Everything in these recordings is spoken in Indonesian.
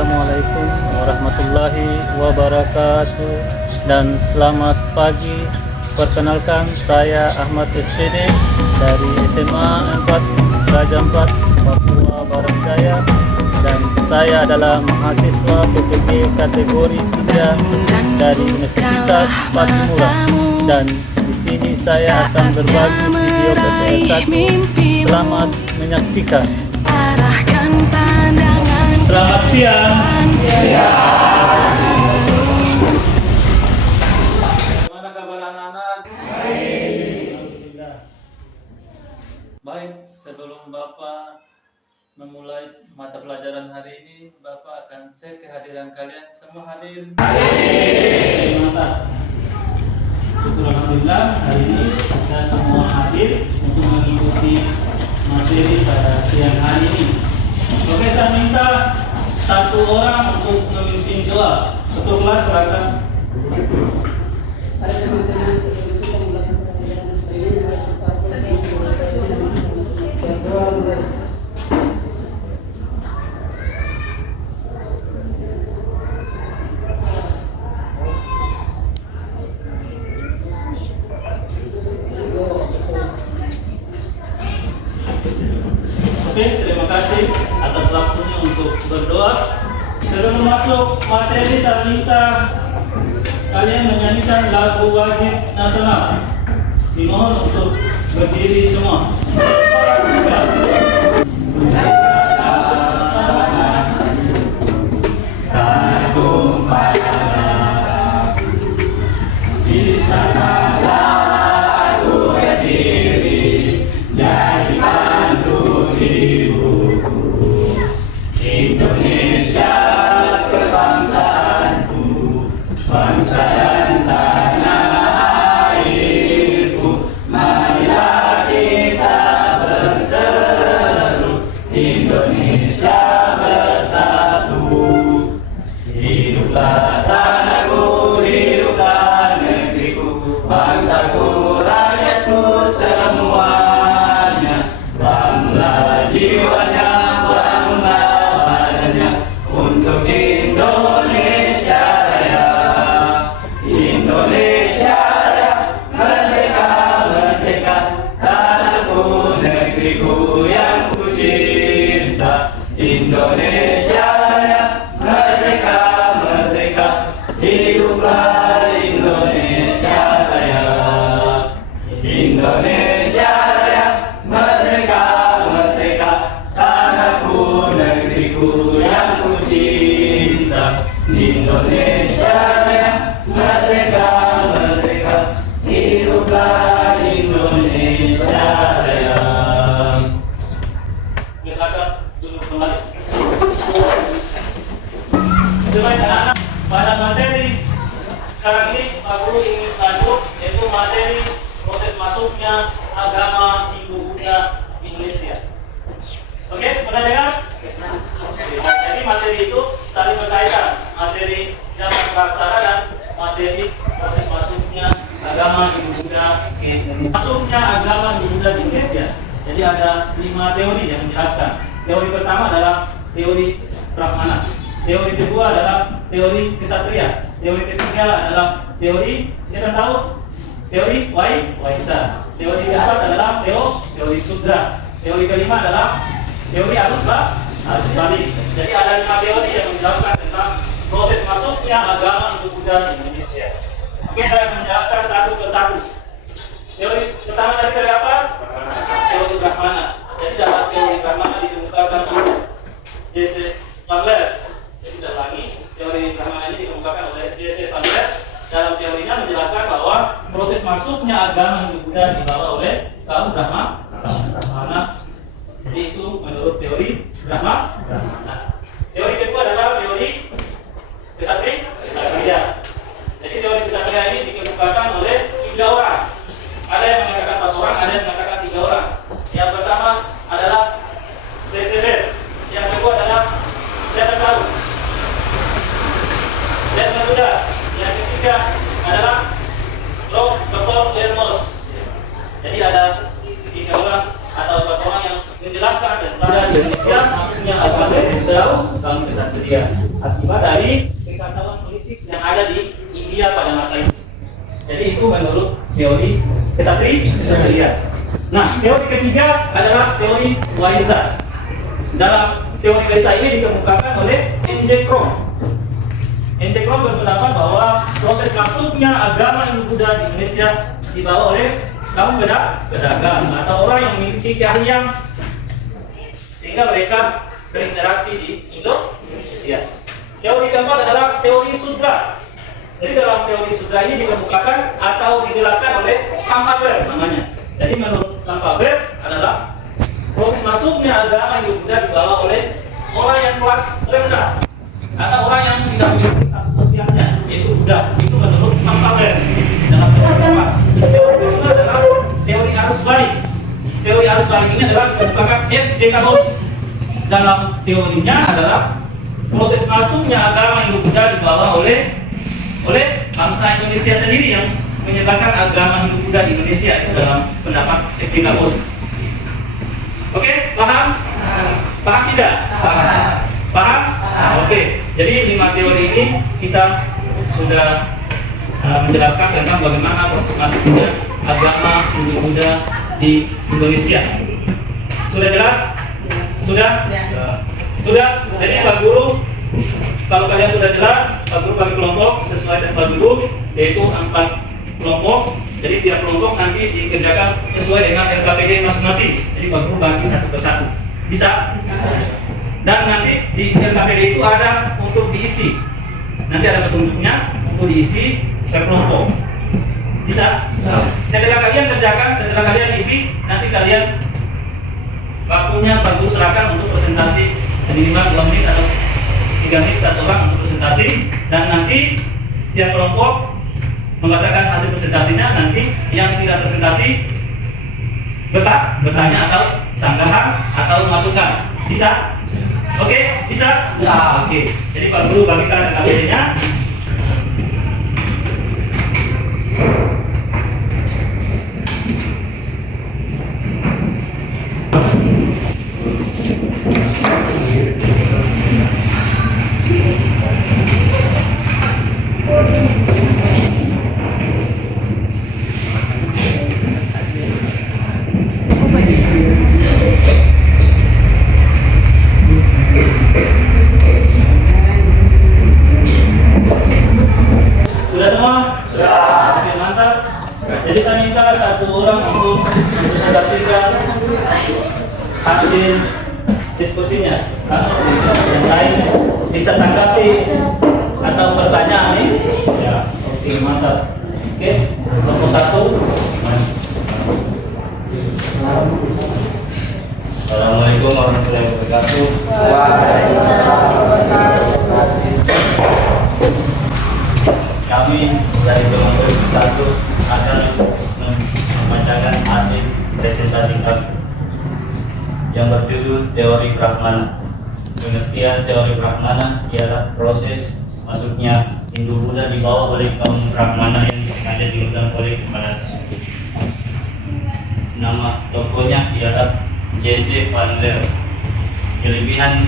Assalamualaikum warahmatullahi wabarakatuh dan selamat pagi. Perkenalkan, saya Ahmad SPD dari SMA 4 Raja 4 Papua Barat Daya, dan saya adalah mahasiswa PPG kategori 3 dari Universitas Patimura, dan di sini saya akan berbagi video PPS 1. Selamat menyaksikan. Selamat siang. Gimana kabar anak-anak? Alhamdulillah. Baik, sebelum Bapak memulai mata pelajaran hari ini, Bapak akan cek kehadiran kalian. Semua hadir? Mantap. Syukur alhamdulillah, hari ini kita semua hadir untuk mengikuti materi pada siang hari ini. Oke, saya minta satu orang untuk memimpin doa. Ketua kelas silakan. Para teman-teman, sebelum kita melakukan pelajaran hari ini, mari kita berdoa. Oke, terima kasih atas waktunya untuk berdoa. Sebelum masuk materi, saya minta kalian menyanyikan lagu wajib nasional. Dimohon untuk berdiri semua. Indonesia Raya, merdeka, merdeka, hiduplah Indonesia Raya. Indonesia Raya, merdeka, merdeka, tanahku, negeriku yang ku cinta. Indonesia Raya, merdeka, merdeka, hiduplah Indonesia Raya. Coba anak-anak, pada materi sekarang ini Pak Guru ingin lanjut, yaitu materi proses masuknya agama Hindu Buddha Indonesia. Oke, pernah dengar? Jadi materi itu saling berkaitan, materi zaman praksara dan materi proses masuknya agama Hindu Buddha ke Indonesia. Masuknya agama Hindu Buddha di Indonesia. Jadi ada 5 teori yang menjelaskan. Teori pertama adalah teori Brahmana. Teori kedua adalah teori kesatria. Teori ketiga adalah teori, siapa tahu? Teori Waisa. Teori keempat adalah teori Sudra. Teori kelima adalah teori arus balik. Jadi ada 5 teori yang menjelaskan tentang proses masuknya agama Hindu Buddha di Indonesia. Oke, saya menjelaskan satu persatu. Teori pertama tadi teori apa? Teori Brahmana. Jadi dalam teori Brahmana dikemukakan oleh J.C. Fowler. Jadi saya ulangi, teori Brahmana ini dikemukakan oleh J.C. Fowler. Dalam teorinya menjelaskan bahwa proses masuknya agama Hindu Buddha dibawa oleh kaum Brahmana. Jadi itu menurut teori Brahmana. Teori kedua adalah teori kesatria. Jadi teori kesatria ini dikemukakan oleh 3 orang. Ada yang mengatakan 4 orang, ada yang mengatakan 3 orang. Yang pertama adalah Caesar. Yang kedua adalah siapa tahu? Yang kedua, yang ketiga adalah Dr. Hermos. Jadi ada 3 orang atau 4 orang yang menjelaskan tentang Indonesia masuknya agama Hindu Buddha kesatria. akibat dari kekacauan politik yang ada di India pada masa itu. Jadi itu menurut teori kesatria. Nah, teori ketiga adalah teori warisan. Dalam teori warisan ini dikemukakan oleh N.J. Krom. N.J. Krom berpendapat bahwa proses masuknya agama Hindu-Buddha di Indonesia dibawa oleh kaum pedagang atau orang yang memiliki keahlian sehingga mereka berinteraksi di Indonesia. Teori keempat adalah teori sudra. Jadi dalam teori sudra ini dikemukakan atau dijelaskan oleh Frank Faber namanya. Jadi menurut Frank Faber adalah proses masuknya agama Hindu-Buddha dibawa oleh orang yang kelas rendah atau orang yang tidak memiliki status sosialnya, yaitu Buddha. Itu menurut Frank Faber. Dalam teori keempat. Teori kelima adalah teori arus balik. Teori arus balik ini adalah dikemukakan F. Dekabos. Dalam teorinya adalah proses masuknya agama Hindu-Buddha dibawa oleh bangsa Indonesia sendiri yang menyebarkan agama Hindu-Buddha di Indonesia. Itu dalam pendapat F. Dekabos. Oke, paham? Paham tidak? Paham? Oke. Jadi 5 teori ini kita sudah menjelaskan tentang bagaimana proses masuknya agama Hindu-Buddha di Indonesia. Sudah jelas? Sudah? Sudah? Jadi Pak Guru, kalau kalian sudah jelas, Pak Guru bagi kelompok sesuai dengan Pak Guru, yaitu 4 kelompok. Jadi tiap kelompok nanti dikerjakan sesuai dengan LKPD masing-masing. Jadi Pak Guru bagi satu persatu. Bisa? Dan nanti di LKPD itu ada untuk diisi. Nanti ada petunjuknya untuk diisi per kelompok. Bisa? Setelah kalian kerjakan, setelah kalian isi, nanti kalian waktunya Pak Guru serahkan untuk presentasi minimal 2 menit atau 3 menit satu orang untuk presentasi, dan nanti tiap kelompok membacakan hasil presentasinya. Nanti yang tidak presentasi bertanya atau sanggahan atau masukan. Bisa? Oke? Bisa? Oke. Jadi Pak Guru bagikan LKPD-nya. Sudah semua? Sudah. Oke, mantap. Jadi saya minta satu orang untuk mempresentasikan hasil diskusinya. Yang lain bisa tanggapi atau pertanyaan nih. Ya, oke, mantap. Oke, nomor 1. Assalamualaikum warahmatullahi wabarakatuh. Kami dari kelompok 1 akan membacakan hasil presentasi kami yang berjudul Teori Brahmana. Pengertian teori Brahmana ialah proses masuknya Hindu-Buddha dibawa oleh kaum Brahmana yang sengaja diundang oleh kepala suku. Nama tokohnya ialah Jesse Van Leer. Kelebihan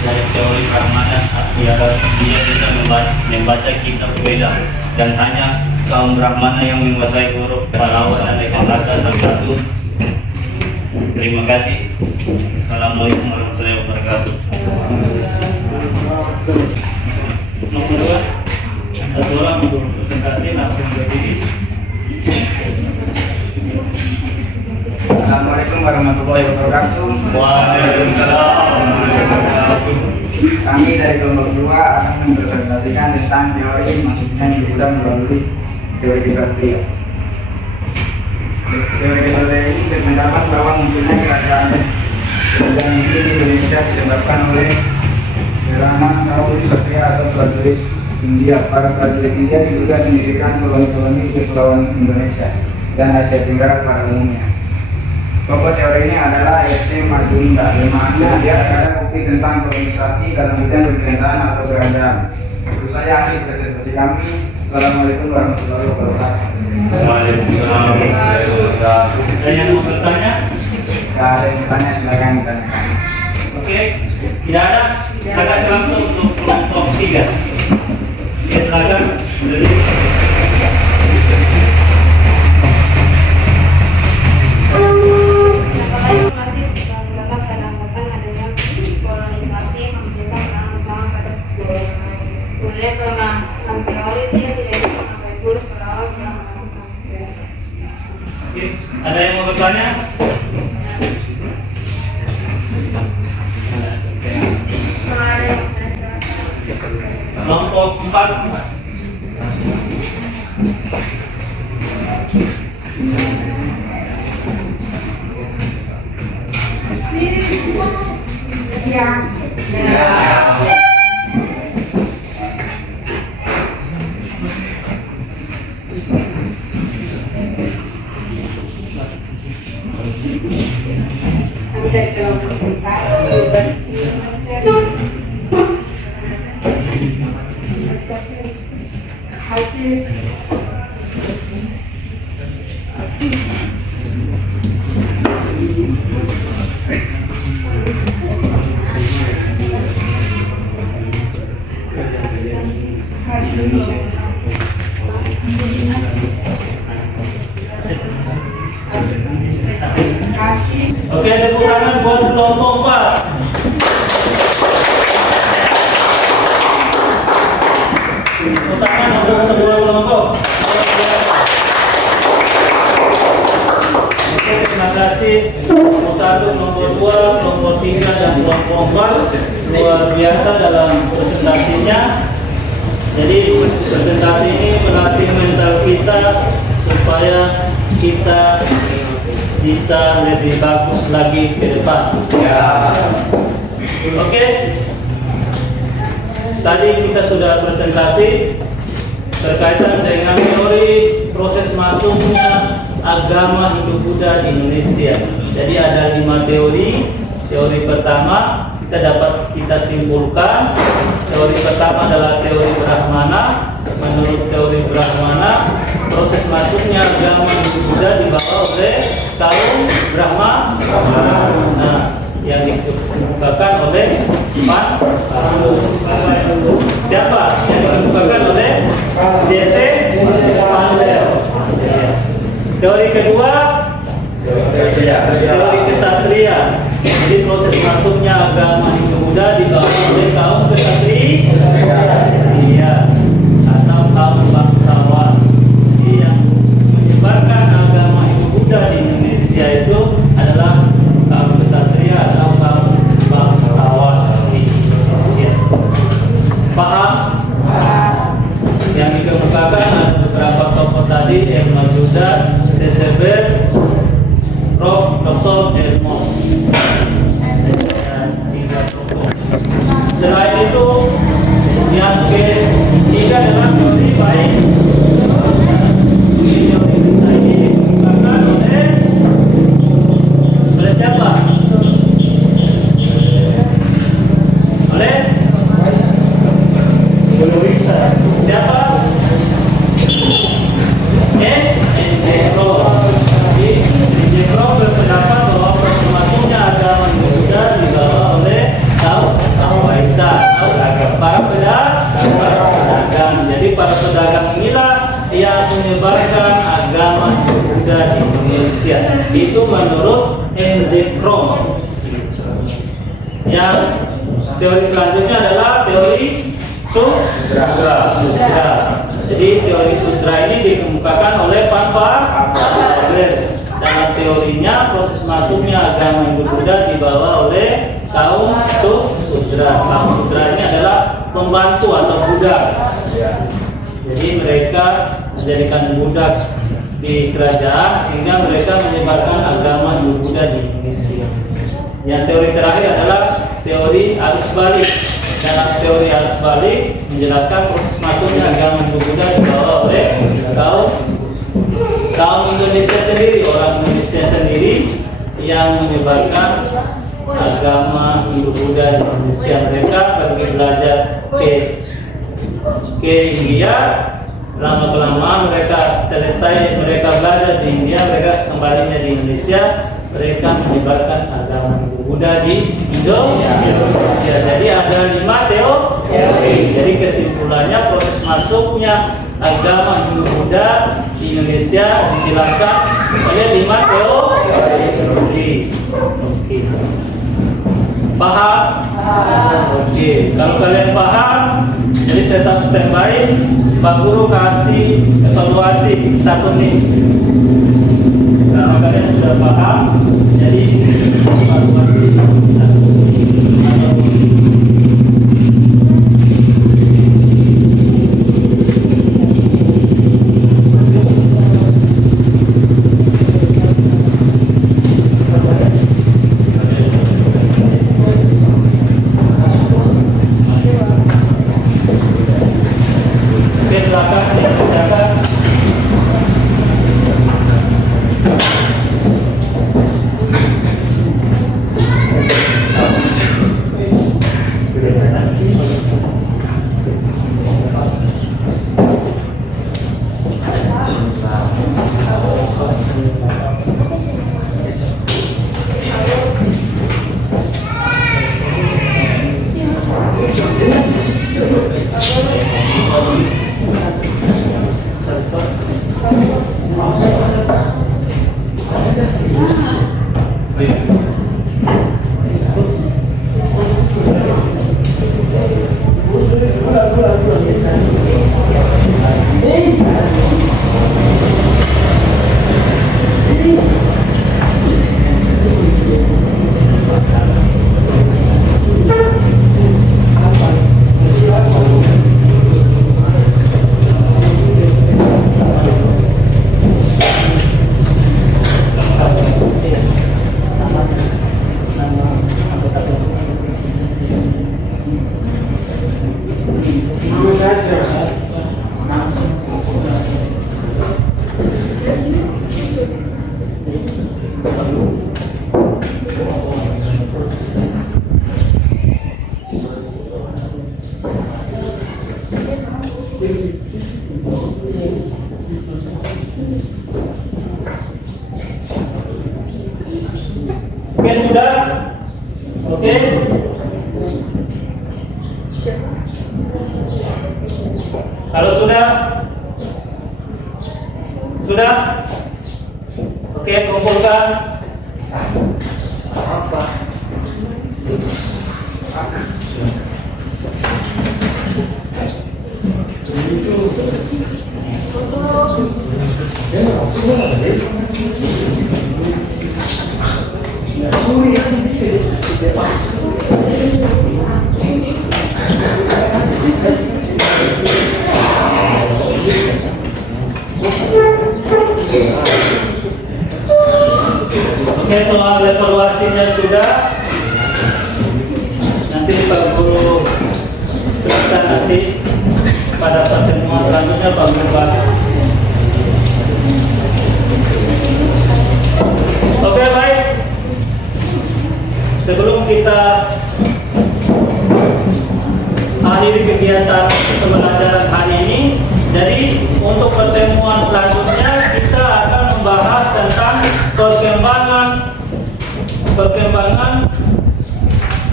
dari teori Brahmana ialah dia bisa membaca kitab Veda, dan hanya kaum Brahmana yang menguasai huruf pahlawan dan bahasa Sanskerta. Terima kasih. Assalamualaikum warahmatullahi wabarakatuh. Nomor 2. Satu orang untuk presentasi langsung berdiri. Assalamualaikum warahmatullahi wabarakatuh. Waalaikumsalam. Kami dari kelompok 2 akan mempresentasikan tentang teori masuknya Hindu-Buddha melalui teori kesatria. Teori kesatria ini berpendapat bahwa munculnya kerajaan ini di Indonesia disebabkan oleh serangan kaum kesatria atau prajurit India. Para prajurit India diduga mendirikan koloni-koloni di Kepulauan Indonesia dan Asia Tenggara pada umumnya. Pokok teori ini adalah S.T. Majumdar, di mana dia ada bukti tentang kolonisasi dalam bidang pemerintahan atau kerajaan. Itu saja hasil presentasi kami. Assalamualaikum warahmatullahi wabarakatuh. Waalaikumsalam warahmatullahi wabarakatuh. Ada yang mau bertanya? Jika ada yang bertanya, silakan ditanyakan. Oke, tidak ada. Saya kasih waktu untuk kelompok 3. Oke, silakan. Masih menganggap dan anggapan adanya kolonisasi memberikan orang-orang pada boleh pemahaman teori dia tidak dipakai guru berawal dalam mahasiswa sendiri. Oke, ada yang mau bertanya? Kelompok 4. Dari kelompok hasil Oke, tepuk tangan buat kelompok 4. Tepuk tangan untuk semua kelompok. Oke, terima kasih. Kelompok 1, kelompok 2, kelompok 3, dan kelompok 4 luar biasa dalam presentasinya. Jadi presentasi ini melatih mental kita supaya kita bisa lebih bagus lagi ke depan. Oke. Tadi kita sudah presentasi berkaitan dengan teori proses masuknya agama Hindu-Buddha di Indonesia. Jadi ada 5 teori. Teori pertama kita simpulkan. Teori pertama adalah teori Brahmana. Menurut teori Brahmana, proses masuknya agama Hindu-Buddha dibawa oleh kaum Brahma. Nah, yang dikemukakan oleh siapa? Yang dikemukakan oleh J.C. Pandel. Teori kedua, teori kesatria. Jadi proses masuknya agama Hindu-Buddha dibawa oleh kaum kesatria atau kaum bangsawan. Yang menyebarkan agama Hindu-Buddha di Indonesia itu adalah kaum kesatria atau kaum bangsawan di Indonesia. Paham? Yang dikemukakan ada beberapa tokoh tadi, yang Majuda, Seseber, Prof. Dr. Delmos. Selain itu, yang ketiga adalah teori baik. Teori kita ini dikemukakan oleh siapa? Oleh siapa? Enjekro berpendapat bahwa masuknya agama Hindu-Buddha dibawa oleh kaum Waisa, para pedagang. Jadi para pedagang inilah yang menyebarkan agama Hindu-Buddha di Indonesia. Itu menurut Enjekro. Yang teori selanjutnya adalah teori Sutra. Jadi teori sutra ini dikemukakan oleh Van Valer. Dalam teorinya proses masuknya agama Hindu-Buddha dibawa oleh kaum Sutra. Kaum Sutra ini adalah pembantu atau budak. Jadi mereka menjadikan budak di kerajaan sehingga mereka menyebarkan agama Hindu-Buddha di Indonesia. Yang teori terakhir adalah teori arus balik. Dalam teori arus balik menjelaskan proses masuknya agama Hindu-Buddha dibawa oleh kaum Indonesia sendiri, orang Indonesia sendiri yang menyebarkan agama Hindu-Buddha di Indonesia. Mereka pergi belajar ke India, lama-kelamaan mereka selesai mereka belajar di India, mereka kembalinya di Indonesia, mereka menyebarkan agama Hindu-Buddha di Indonesia. Jadi ada 5 teori. Jadi Buddha di Indonesia dijelaskan oleh 5 teori. Oke. Paham? Oke. Kalau kalian paham, jadi tetap standby. Pak Guru kasih evaluasi 1 nih. Karena kalian sudah paham, jadi evaluasi 1. Oke, sudah? Oke. Kalau sudah? Sudah? Oke, kumpulkan. Oke, soal evaluasinya sudah. Nanti Pak Guru periksa nanti pada pertemuan selanjutnya Pak Guru. Oke, baik. Sebelum kita akhiri kegiatan pembelajaran hari ini, jadi untuk pertemuan selanjutnya kita akan membahas tentang perkembangan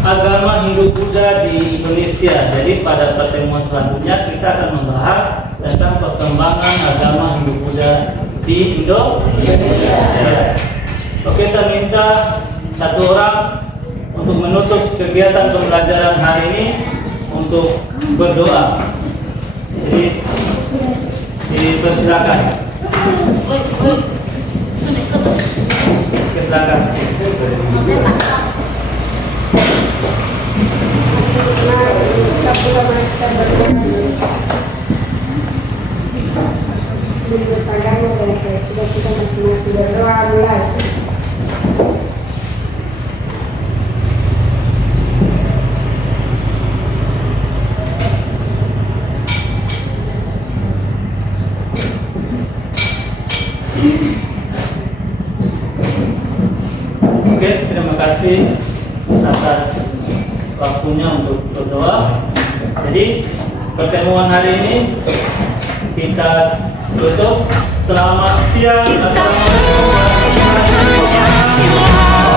agama Hindu-Buddha di Indonesia. Jadi pada pertemuan selanjutnya kita akan membahas tentang perkembangan agama Hindu-Buddha di Indonesia. Oke, saya minta 1 orang untuk menutup kegiatan pembelajaran hari ini untuk berdoa. Jadi dipersilakan. Silakan. Kita masing-masing berdoa mulai. Oke, terima kasih atas waktunya untuk berdoa. Jadi pertemuan hari ini kita tutup. Selamat siang. Assalamualaikum warahmatullahi wabarakatuh.